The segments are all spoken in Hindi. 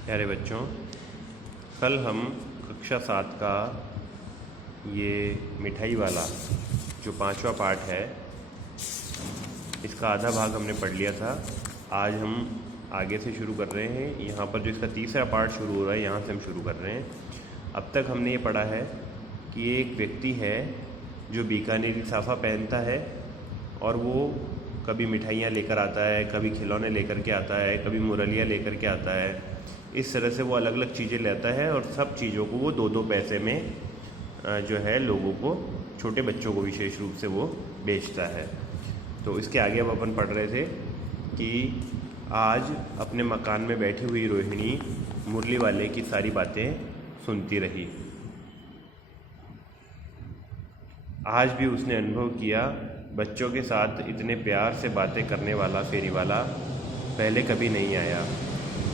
प्यारे बच्चों, कल हम कक्षा 7 का ये मिठाई वाला जो 5वां पार्ट है, इसका आधा भाग हमने पढ़ लिया था। आज हम आगे से शुरू कर रहे हैं। यहाँ पर जो इसका तीसरा पार्ट शुरू हो रहा है, यहाँ से हम शुरू कर रहे हैं। अब तक हमने ये पढ़ा है कि एक व्यक्ति है जो बीकानेरी साफ़ा पहनता है और वो कभी मिठाइयाँ लेकर आता है, कभी खिलौने लेकर के आता है, कभी मुरलिया लेकर के आता है। इस तरह से वो अलग अलग चीज़ें लेता है और सब चीज़ों को वो 2-2 पैसे में जो है लोगों को, छोटे बच्चों को विशेष रूप से वो बेचता है। तो इसके आगे अब अपन पढ़ रहे थे कि आज अपने मकान में बैठी हुई रोहिणी मुरली वाले की सारी बातें सुनती रही। आज भी उसने अनुभव किया, बच्चों के साथ इतने प्यार से बातें करने वाला फेरी वाला पहले कभी नहीं आया।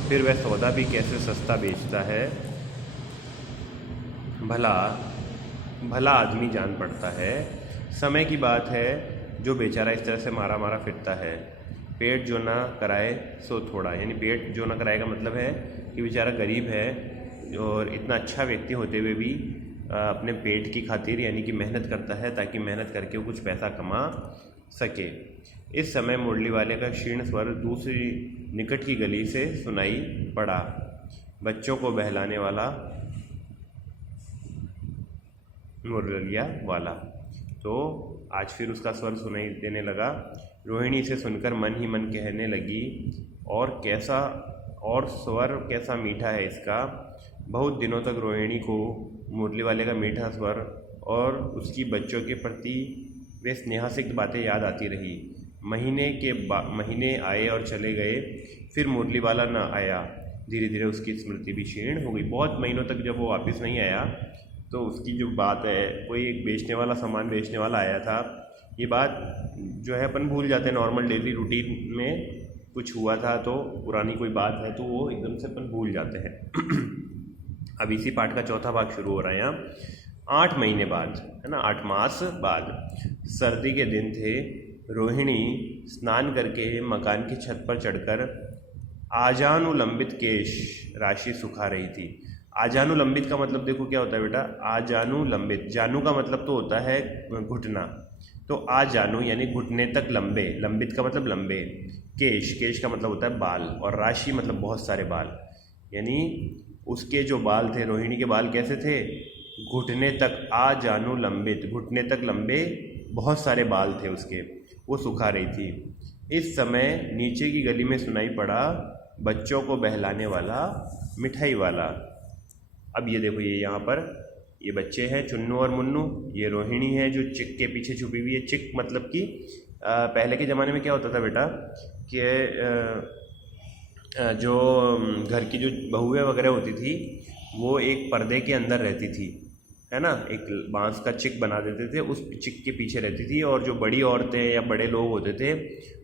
फिर वह सौदा भी कैसे सस्ता बेचता है, भला भला आदमी जान पड़ता है। समय की बात है जो बेचारा इस तरह से मारा मारा फिरता है। पेट जो ना कराए सो थोड़ा, यानी पेट जो ना कराए का मतलब है कि बेचारा गरीब है और इतना अच्छा व्यक्ति होते हुए भी अपने पेट की खातिर यानी कि मेहनत करता है ताकि मेहनत करके वो कुछ पैसा कमा सके। इस समय मुरली वाले का क्षीण स्वर दूसरी निकट की गली से सुनाई पड़ा। बच्चों को बहलाने वाला मुरलिया वाला। तो आज फिर उसका स्वर सुनाई देने लगा। रोहिणी इसे सुनकर मन ही मन कहने लगी, और स्वर कैसा मीठा है इसका। बहुत दिनों तक रोहिणी को मुरली वाले का मीठा स्वर और उसकी बच्चों के प्रति वे स्नेहासिक्त बातें याद आती रही। महीने आए और चले गए, फिर मुरली वाला न आया। धीरे धीरे उसकी स्मृति भी क्षीण हो गई। बहुत महीनों तक जब वो वापस नहीं आया तो उसकी जो बात है, कोई एक बेचने वाला, सामान बेचने वाला आया था, ये बात जो है अपन भूल जाते हैं। नॉर्मल डेली रूटीन में कुछ हुआ था तो पुरानी कोई बात है तो वो एकदम से अपन भूल जाते हैं। अब इसी पाठ का चौथा भाग शुरू हो रहा है यहाँ। 8 महीने बाद, है ना, 8 मास बाद, सर्दी के दिन थे। रोहिणी स्नान करके मकान की छत पर चढ़कर आजानुलंबित केश राशि सुखा रही थी। आजानुलंबित का मतलब देखो क्या होता है बेटा। आजानुलंबित, जानू का मतलब तो होता है घुटना, तो आजानु यानी घुटने तक लंबे, लंबित का मतलब लंबे, केश का मतलब होता है बाल, और राशि मतलब बहुत सारे बाल। यानी उसके जो बाल थे, रोहिणी के बाल कैसे थे, घुटने तक, आजानुलंबित, घुटने तक लंबे बहुत सारे बाल थे उसके, वो सुखा रही थी। इस समय नीचे की गली में सुनाई पड़ा बच्चों को बहलाने वाला मिठाई वाला। अब ये देखो, ये यहाँ पर ये बच्चे हैं, चुन्नू और मुन्नू। ये रोहिणी है जो चिक के पीछे छुपी हुई है। चिक मतलब कि पहले के ज़माने में क्या होता था बेटा कि जो घर की जो बहुएं वगैरह होती थी वो एक पर्दे के अंदर रहती थी, है ना, एक बांस का चिक बना देते थे, उस चिक के पीछे रहती थी। और जो बड़ी औरतें या बड़े लोग होते थे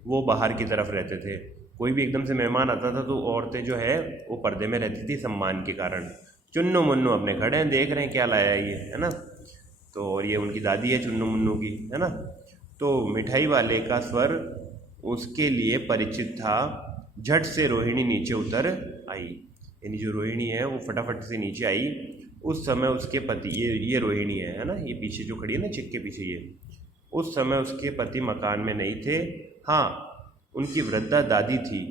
वो बाहर की तरफ रहते थे। कोई भी एकदम से मेहमान आता था तो औरतें जो है वो पर्दे में रहती थी सम्मान के कारण। चुन्नू मुन्नू अपने खड़े हैं, देख रहे हैं क्या लाया ये, है ना। तो और ये उनकी दादी है चुन्नू मुन्नू की, है ना। तो मिठाई वाले का स्वर उसके लिए परिचित था। झट से रोहिणी नीचे उतर आई, यानी जो रोहिणी है वो फटाफट से नीचे आई। उस समय उसके पति, ये रोहिणी है ना, ये पीछे जो खड़ी है ना चिक के पीछे, ये उस समय उसके पति मकान में नहीं थे। हाँ, उनकी वृद्धा दादी थी।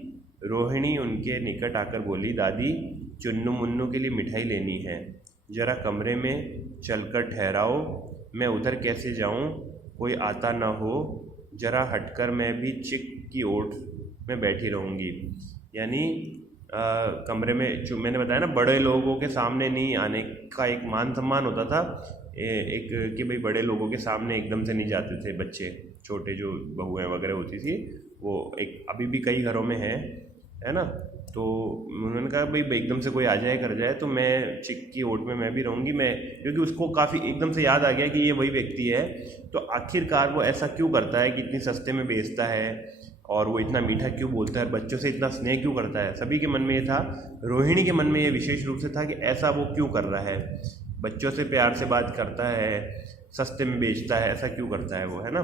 रोहिणी उनके निकट आकर बोली, दादी, चुन्नू मुन्नू के लिए मिठाई लेनी है, जरा कमरे में चलकर ठहराओ। मैं उधर कैसे जाऊं, कोई आता ना हो, जरा हटकर मैं भी चिक की ओट में बैठी रहूँगी। यानी कमरे में, जो मैंने बताया ना, बड़े लोगों के सामने नहीं आने का एक मान सम्मान होता था, एक कि भाई बड़े लोगों के सामने एकदम से नहीं जाते थे बच्चे। छोटे जो बहुएं वगैरह होती थी वो एक अभी भी कई घरों में है ना। तो उन्होंने कहा भाई एकदम से कोई आ जाए कर जाए तो मैं चिक की ओट में मैं भी रहूँगी। मैं, क्योंकि उसको काफ़ी एकदम से याद आ गया कि ये वही व्यक्ति है, तो आखिरकार वो ऐसा क्यों करता है कि इतनी सस्ते में बेचता है और वो इतना मीठा क्यों बोलता है, बच्चों से इतना स्नेह क्यों करता है। सभी के मन में ये था, रोहिणी के मन में ये विशेष रूप से था कि ऐसा वो क्यों कर रहा है, बच्चों से प्यार से बात करता है, सस्ते में बेचता है, ऐसा क्यों करता है वो, है ना।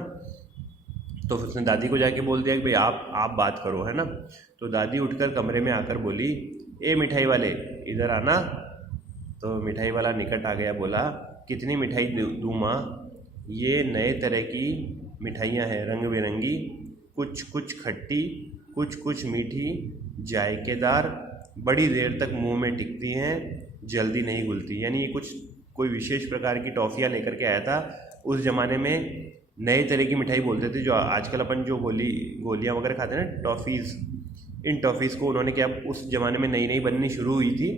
तो उसने दादी को जाके बोल दिया कि भाई आप बात करो, है ना। तो दादी उठकर कमरे में आकर बोली, ए मिठाई वाले इधर आना। तो मिठाई वाला निकट आ गया, बोला कितनी मिठाई दूँ माँ? ये नए तरह की मिठाइयाँ हैं, रंग बिरंगी, कुछ कुछ खट्टी, कुछ कुछ मीठी, जायकेदार, बड़ी देर तक मुंह में टिकती हैं, जल्दी नहीं घुलती। यानी ये कुछ कोई विशेष प्रकार की टॉफ़ियाँ लेकर के आया था। उस ज़माने में नए तरह की मिठाई बोलते थे, जो आजकल अपन जो गोलियाँ वगैरह खाते हैं ना, टॉफ़ीज़, इन टॉफ़ीज़ को उन्होंने क्या, उस ज़माने में नई नई बननी शुरू हुई थी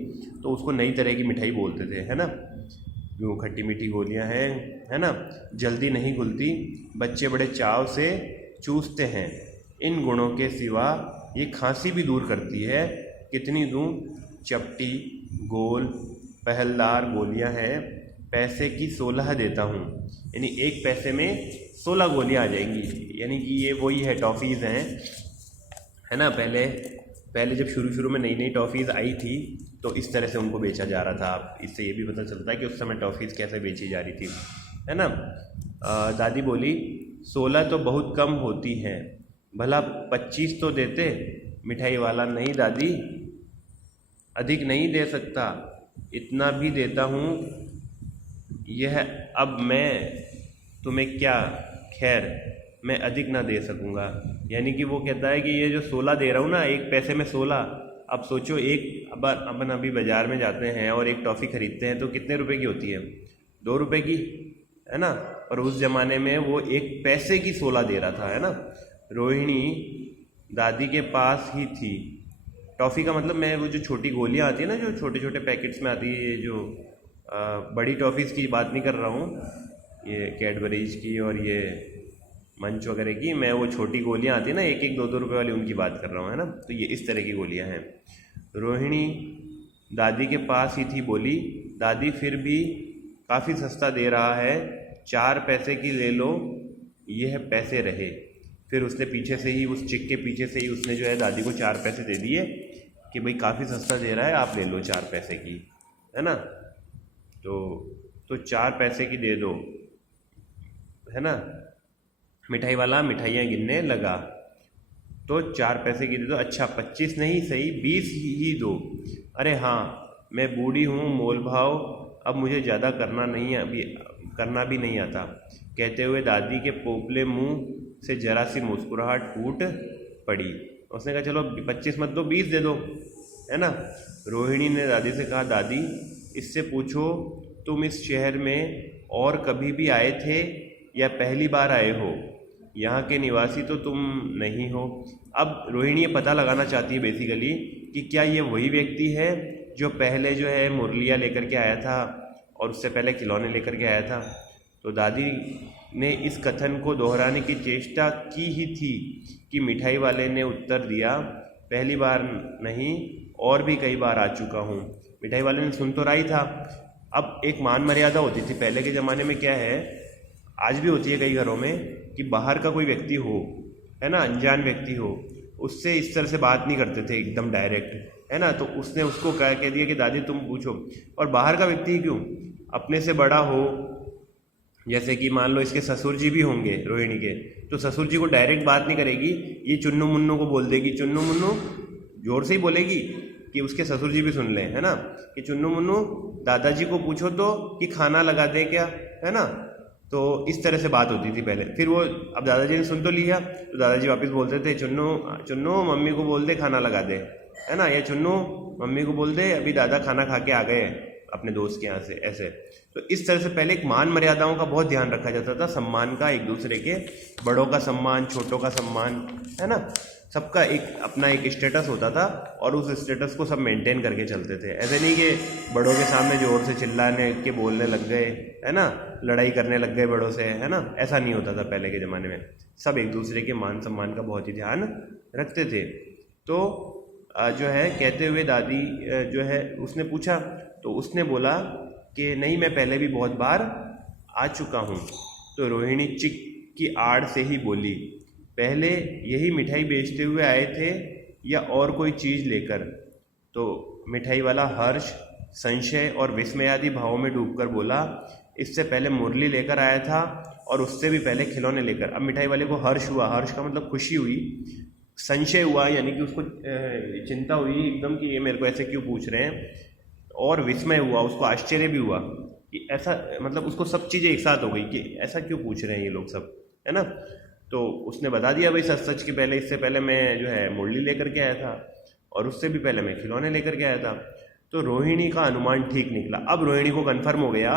तो उसको नई तरह की मिठाई बोलते थे, है ना। जो खट्टी मीठी गोलियां हैं, है ना, जल्दी नहीं घुलती, बच्चे बड़े चाव से चूसते हैं। इन गुणों के सिवा ये खांसी भी दूर करती है। कितनी दूँ? चपटी, गोल, पहलदार गोलियां हैं, पैसे की 16 देता हूँ। यानी 1 पैसे में 16 गोलियां आ जाएंगी। यानी कि ये वही है, टॉफ़ीज़ हैं, है ना। पहले जब शुरू में नई नई टॉफ़ीज़ आई थी तो इस तरह से उनको बेचा जा रहा था। आप इससे ये भी पता चलता है कि उस समय टॉफ़ीज़ कैसे बेची जा रही थी, है ना। दादी बोली 16 तो बहुत कम होती हैं, भला 25 तो देते। मिठाई वाला नहीं दादी, अधिक नहीं दे सकता, इतना भी देता हूँ। यह अब मैं तुम्हें क्या, खैर मैं अधिक ना दे सकूँगा। यानी कि वो कहता है कि ये जो 16 दे रहा हूँ ना, 1 पैसे में 16, अब सोचो अपन अभी बाज़ार में जाते हैं और एक टॉफ़ी ख़रीदते हैं तो कितने रुपए की होती है? 2 रुपए की, है ना। और उस ज़माने में वो 1 पैसे की 16 दे रहा था, है ना। रोहिणी दादी के पास ही थी। टॉफ़ी का मतलब, मैं वो जो छोटी गोलियाँ आती है ना, जो छोटे छोटे पैकेट्स में आती है, ये जो बड़ी टॉफ़ीज़ की बात नहीं कर रहा हूँ, ये कैडबरीज की और ये मंच वगैरह की, मैं वो छोटी गोलियाँ आती है ना, 1-1 2-2 रुपए वाली, उनकी बात कर रहा हूँ, है ना। तो ये इस तरह की गोलियाँ हैं। रोहिणी दादी के पास ही थी, बोली दादी फिर भी काफ़ी सस्ता दे रहा है, 4 पैसे की ले लो, यह पैसे रहे। फिर उसने पीछे से ही, उस चिक के पीछे से ही उसने जो है दादी को 4 पैसे दे दिए कि भाई काफ़ी सस्ता दे रहा है, आप ले लो 4 पैसे की, है ना। तो 4 पैसे की दे दो, है ना। मिठाई वाला मिठाइयाँ गिनने लगा। तो 4 पैसे की दे दो। अच्छा 25 नहीं सही, 20 ही दो। अरे हाँ, मैं बूढ़ी हूँ, मोल भाव अब मुझे ज़्यादा करना भी नहीं आता। कहते हुए दादी के पोपले मुंह से जरा सी मुस्कुराहट फूट पड़ी। उसने कहा चलो 25 मत दो, 20 दे दो, है ना। रोहिणी ने दादी से कहा दादी इससे पूछो तुम इस शहर में और कभी भी आए थे या पहली बार आए हो? यहाँ के निवासी तो तुम नहीं हो। अब रोहिणी ये पता लगाना चाहती है बेसिकली कि क्या ये वही व्यक्ति है जो पहले जो है मुरलिया लेकर के आया था और उससे पहले खिलौने लेकर के आया था। तो दादी ने इस कथन को दोहराने की चेष्टा की ही थी कि मिठाई वाले ने उत्तर दिया पहली बार नहीं, और भी कई बार आ चुका हूँ। मिठाई वाले ने सुन तो रहा ही था। अब एक मान मर्यादा होती थी पहले के ज़माने में, क्या है आज भी होती है कई घरों में, कि बाहर का कोई व्यक्ति हो, है ना, अनजान व्यक्ति हो, उससे इस तरह से बात नहीं करते थे एकदम डायरेक्ट, है ना। तो उसने उसको कह दिया कि दादी तुम पूछो। और बाहर का व्यक्ति क्यों, अपने से बड़ा हो, जैसे कि मान लो इसके ससुर जी भी होंगे रोहिणी के, तो ससुर जी को डायरेक्ट बात नहीं करेगी, ये चुन्नू मुन्नू को बोल देगी, चुन्नू मुन्नू जोर से ही बोलेगी कि उसके ससुर जी भी सुन लें, है ना, कि चुन्नू मुन्नू दादाजी को पूछो तो कि खाना लगा दे क्या, है ना। तो इस तरह से बात होती थी पहले। फिर वो, अब दादाजी ने सुन तो लिया तो दादाजी वापस बोलते थे चुन्नू चुन्नू मम्मी को बोल दे खाना लगा दे, है ना, या चुन्नू मम्मी को बोल दे अभी दादा खाना खा के आ गए अपने दोस्त के यहाँ से, ऐसे। तो इस तरह से पहले एक मान मर्यादाओं का बहुत ध्यान रखा जाता था, सम्मान का, एक दूसरे के, बड़ों का सम्मान, छोटों का सम्मान, है ना। सबका एक अपना एक स्टेटस होता था और उस स्टेटस को सब मेंटेन करके चलते थे। ऐसे नहीं कि बड़ों के सामने जोर से चिल्लाने के बोलने लग गए, है ना, लड़ाई करने लग गए बड़ों से, है ना, ऐसा नहीं होता था पहले के ज़माने में। सब एक दूसरे के मान सम्मान का बहुत ही ध्यान रखते थे। तो जो है कहते हुए दादी जो है उसने पूछा, तो उसने बोला कि नहीं मैं पहले भी बहुत बार आ चुका हूँ। तो रोहिणी चिक की आड़ से ही बोली पहले यही मिठाई बेचते हुए आए थे या और कोई चीज़ लेकर? तो मिठाई वाला हर्ष, संशय और विस्मयादि भावों में डूबकर बोला इससे पहले मुरली लेकर आया था और उससे भी पहले खिलौने लेकर। अब मिठाई वाले को हर्ष हुआ, हर्ष का मतलब खुशी हुई, संशय हुआ, यानी कि उसको चिंता हुई एकदम कि ये मेरे को ऐसे क्यों पूछ रहे हैं, और विस्मय हुआ, उसको आश्चर्य भी हुआ कि ऐसा, मतलब उसको सब चीज़ें एक साथ हो गई कि ऐसा क्यों पूछ रहे हैं ये लोग सब, है ना। तो उसने बता दिया भाई सच सच कि पहले, इससे पहले मैं जो है मुरली लेकर के आया था, और उससे भी पहले मैं खिलौने लेकर के आया था। तो रोहिणी का अनुमान ठीक निकला। अब रोहिणी को कन्फर्म हो गया,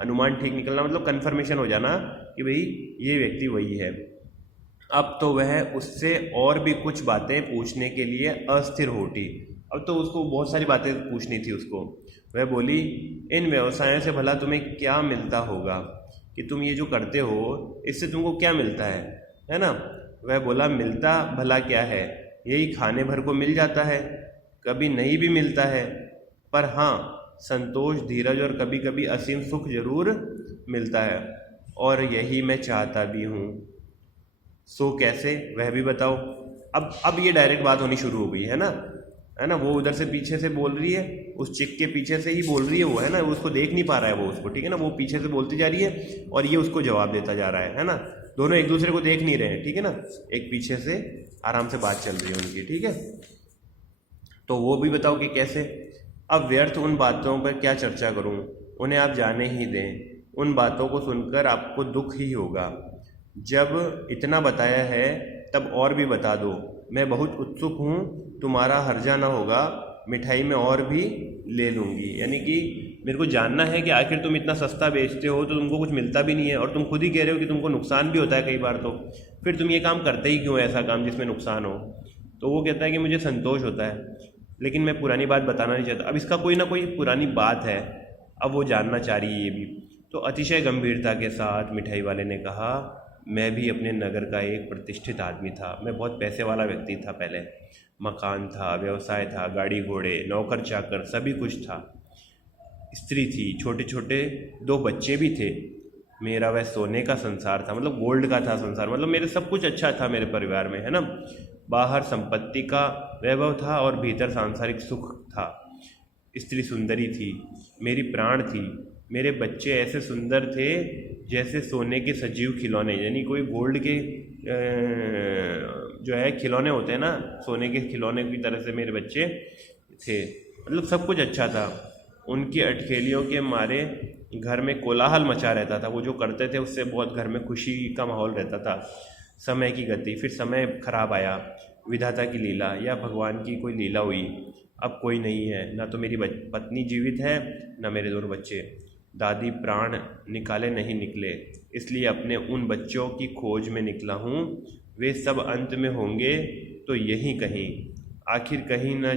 अनुमान ठीक निकलना मतलब कन्फर्मेशन हो जाना कि भाई ये व्यक्ति वही है। अब तो वह उससे और भी कुछ बातें पूछने के लिए अस्थिर हो उठी। अब तो उसको बहुत सारी बातें पूछनी थी उसको। वह बोली, इन व्यवसायों से भला तुम्हें क्या मिलता होगा, कि तुम ये जो करते हो इससे तुमको क्या मिलता है ना। वह बोला, मिलता भला क्या है, यही खाने भर को मिल जाता है, कभी नहीं भी मिलता है, पर हाँ संतोष, धीरज और कभी कभी असीम सुख जरूर मिलता है, और यही मैं चाहता भी हूँ। सो कैसे, वह भी बताओ। अब ये डायरेक्ट बात होनी शुरू हो गई है ना। वो उधर से पीछे से बोल रही है, उस चिक के पीछे से ही बोल रही है वो, है ना। वो उसको देख नहीं पा रहा है वो उसको, ठीक है ना। वो पीछे से बोलती जा रही है और ये उसको जवाब देता जा रहा है ना। दोनों एक दूसरे को देख नहीं रहे हैं, ठीक है ना। एक पीछे से आराम से बात चल रही है उनकी, ठीक है। तो वो भी बताओ कि कैसे। अब व्यर्थ उन बातों पर क्या चर्चा करूं, उन्हें आप जाने ही दें। उन बातों को सुनकर आपको दुख ही होगा। जब इतना बताया है तब और भी बता दो। मैं बहुत उत्सुक हूँ, तुम्हारा हर्जा ना होगा, मिठाई में और भी ले लूँगी। यानी कि मेरे को जानना है कि आखिर तुम इतना सस्ता बेचते हो तो तुमको कुछ मिलता भी नहीं है, और तुम खुद ही कह रहे हो कि तुमको नुकसान भी होता है कई बार, तो फिर तुम ये काम करते ही क्यों, ऐसा काम जिसमें नुकसान हो। तो वो कहता है कि मुझे संतोष होता है, लेकिन मैं पुरानी बात बताना नहीं चाहता। अब इसका कोई ना कोई पुरानी बात है, अब वो जानना चाह रही है ये भी। तो अतिशय गंभीरता के साथ मिठाई वाले ने कहा, मैं भी अपने नगर का एक प्रतिष्ठित आदमी था। मैं बहुत पैसे वाला व्यक्ति था पहले, मकान था, व्यवसाय था, गाड़ी घोड़े, नौकर चाकर सभी कुछ था, स्त्री थी, छोटे छोटे 2 बच्चे भी थे। मेरा वह सोने का संसार था, मतलब गोल्ड का था संसार, मतलब मेरे सब कुछ अच्छा था मेरे परिवार में, है ना। बाहर संपत्ति का वैभव था और भीतर सांसारिक सुख था। स्त्री सुंदरी थी, मेरी प्राण थी। मेरे बच्चे ऐसे सुंदर थे जैसे सोने के सजीव खिलौने, यानी कोई गोल्ड के जो है खिलौने होते हैं ना, सोने के खिलौने की तरह से मेरे बच्चे थे। मतलब सब कुछ अच्छा था। उनकी अटखेलियों के मारे घर में कोलाहल मचा रहता था। वो जो करते थे उससे बहुत घर में खुशी का माहौल रहता था। समय की गति, फिर समय खराब आया, विधाता की लीला या भगवान की कोई लीला हुई। अब कोई नहीं है, ना तो मेरी पत्नी जीवित है, ना मेरे 2 बच्चे। दादी प्राण निकाले नहीं निकले, इसलिए अपने उन बच्चों की खोज में निकला हूँ। वे सब अंत में होंगे तो यहीं कहीं, आखिर कहीं न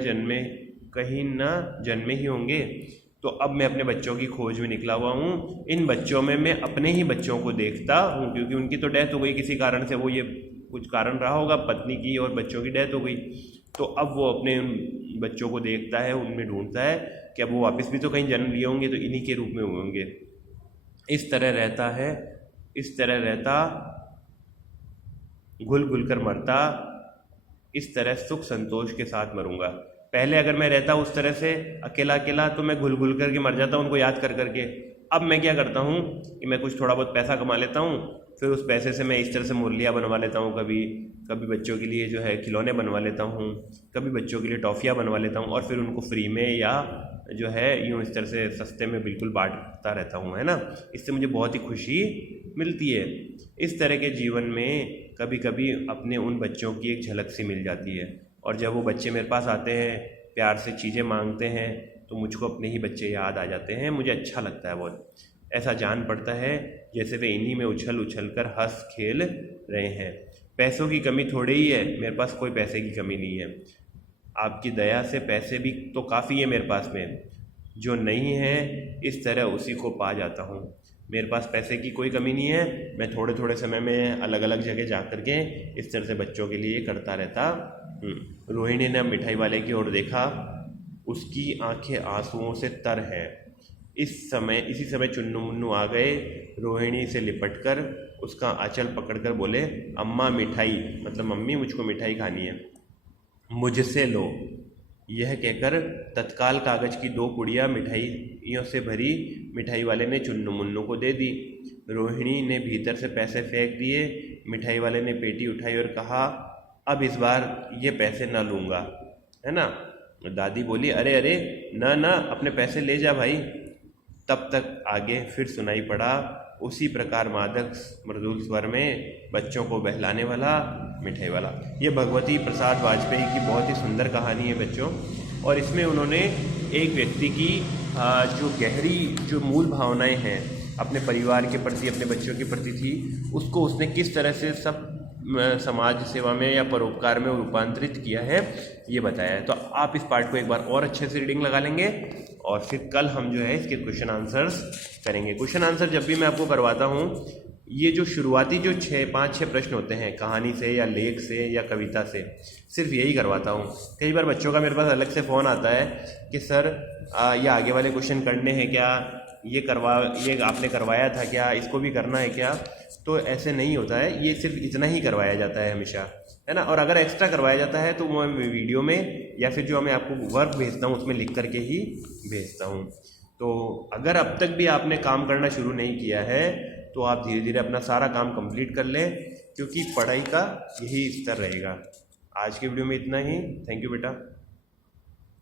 जन्मे ही होंगे। तो अब मैं अपने बच्चों की खोज में निकला हुआ हूँ। इन बच्चों में मैं अपने ही बच्चों को देखता हूँ, क्योंकि उनकी तो डेथ हो गई किसी कारण से, वो ये कुछ कारण रहा होगा, पत्नी की और बच्चों की डेथ हो गई। तो अब वो अपने उन बच्चों को देखता है, उनमें ढूंढता है कि अब वो वापस भी तो कहीं जन्म लिए होंगे, तो इन्हीं के रूप में हुए होंगे। इस तरह रहता है, इस तरह रहता, घुल घुल कर मरता, इस तरह सुख संतोष के साथ मरूंगा। पहले अगर मैं रहता उस तरह से अकेला अकेला तो मैं घुल घुल करके मर जाता उनको याद कर करके। अब मैं क्या करता हूँ कि मैं कुछ थोड़ा बहुत पैसा कमा लेता हूँ, फिर उस पैसे से मैं इस तरह से मुरलियाँ बनवा लेता हूँ, कभी कभी बच्चों के लिए जो है खिलौने बनवा लेता हूँ, कभी बच्चों के लिए टॉफ़ियाँ बनवा लेता हूँ, और फिर उनको फ्री में या जो है यूँ इस तरह से सस्ते में बिल्कुल बांटता रहता हूँ, है ना। इससे मुझे बहुत ही खुशी मिलती है। इस तरह के जीवन में कभी कभी अपने उन बच्चों की एक झलक सी मिल जाती है, और जब वो बच्चे मेरे पास आते हैं, प्यार से चीज़ें मांगते हैं, तो मुझको अपने ही बच्चे याद आ जाते हैं। मुझे अच्छा लगता है बहुत। ऐसा जान पड़ता है जैसे वे इन्हीं में उछल उछल कर हंस खेल रहे हैं। पैसों की कमी थोड़ी ही है, मेरे पास कोई पैसे की कमी नहीं है। आपकी दया से पैसे भी तो काफ़ी है मेरे पास में, जो नहीं है इस तरह उसी को पा जाता हूँ। मेरे पास पैसे की कोई कमी नहीं है, मैं थोड़े थोड़े समय में अलग अलग जगह जा कर के इस तरह से बच्चों के लिए करता रहता। रोहिणी ने मिठाई वाले की ओर देखा, उसकी आंखें आंसुओं से तर हैं। इसी समय चुन्नू मुन्नू आ गए। रोहिणी से लिपटकर उसका आंचल पकड़कर बोले, अम्मा मिठाई, मतलब मम्मी मुझको मिठाई खानी है, मुझसे लो। यह कहकर तत्काल कागज की 2 पुड़ियाँ मिठाइयों से भरी मिठाई वाले ने चुन्नू मुन्नू को दे दी। रोहिणी ने भीतर से पैसे फेंक दिए। मिठाई वाले ने पेटी उठाई और कहा, अब इस बार ये पैसे ना लूँगा, है ना। दादी बोली, अरे अरे ना ना, अपने पैसे ले जा भाई। तब तक आगे फिर सुनाई पड़ा उसी प्रकार मादक मृदुल स्वर में बच्चों को बहलाने वाला मिठाई वाला। ये भगवती प्रसाद वाजपेयी की बहुत ही सुंदर कहानी है बच्चों, और इसमें उन्होंने एक व्यक्ति की जो गहरी जो मूल भावनाएं हैं अपने परिवार के प्रति, अपने बच्चों के प्रति थी, उसको उसने किस तरह से सब समाज सेवा में या परोपकार में रूपांतरित किया है, ये बताया है। तो आप इस पार्ट को एक बार और अच्छे से रीडिंग लगा लेंगे और फिर कल हम जो है इसके क्वेश्चन आंसर्स करेंगे। क्वेश्चन आंसर जब भी मैं आपको करवाता हूँ, ये जो शुरुआती जो 5-6 प्रश्न होते हैं कहानी से या लेख से या कविता से, सिर्फ यही करवाता हूँ। कई बार बच्चों का मेरे पास अलग से फ़ोन आता है कि सर ये आगे वाले क्वेश्चन करने हैं क्या, ये आपने करवाया था क्या, इसको भी करना है क्या। तो ऐसे नहीं होता है, ये सिर्फ इतना ही करवाया जाता है हमेशा, है ना। और अगर एक्स्ट्रा करवाया जाता है तो मैं वीडियो में या फिर जो मैं आपको वर्क भेजता हूँ उसमें लिख करके ही भेजता हूँ। तो अगर अब तक भी आपने काम करना शुरू नहीं किया है तो आप धीरे धीरे अपना सारा काम कंप्लीट कर लें, क्योंकि पढ़ाई का यही स्तर रहेगा। आज की वीडियो में इतना ही। थैंक यू बेटा।